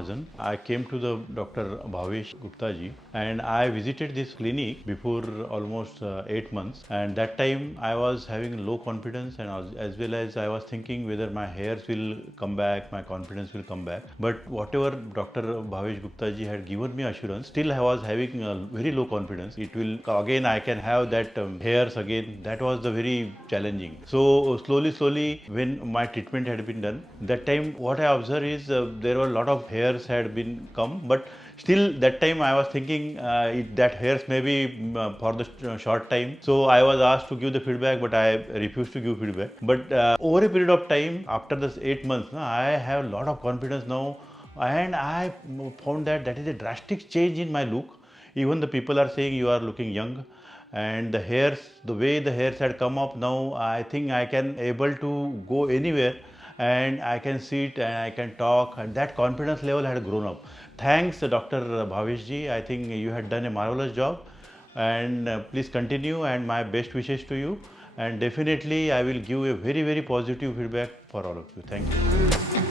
Mahajan. I came to the Dr. Bhavesh Gupta ji and I visited this clinic before almost 8 months, and that time I was having low confidence and as well as I was thinking whether my hairs will come back, my confidence will come back. But whatever Dr. Bhavesh Gupta ji had given me assurance, still I was having a very low confidence. It will again I can have that hairs again. That was the very challenging. So slowly when my treatment had been done, that time what I observed is there were a lot of hairs had been come, but still that time I was thinking that hairs may be for the short time. So I was asked to give the feedback, but I refused to give feedback. But over a period of time, after this 8 months, I have a lot of confidence now, and I found that that is a drastic change in my look. Even the people are saying you are looking young, and the hairs, the way the hairs had come up now, I think I can able to go anywhere and I can sit and I can talk, and that confidence level had grown up. Thanks Dr. Bhavesh ji, I think you had done a marvelous job, and please continue, and my best wishes to you, and definitely I will give a very positive feedback for all of you. Thank you.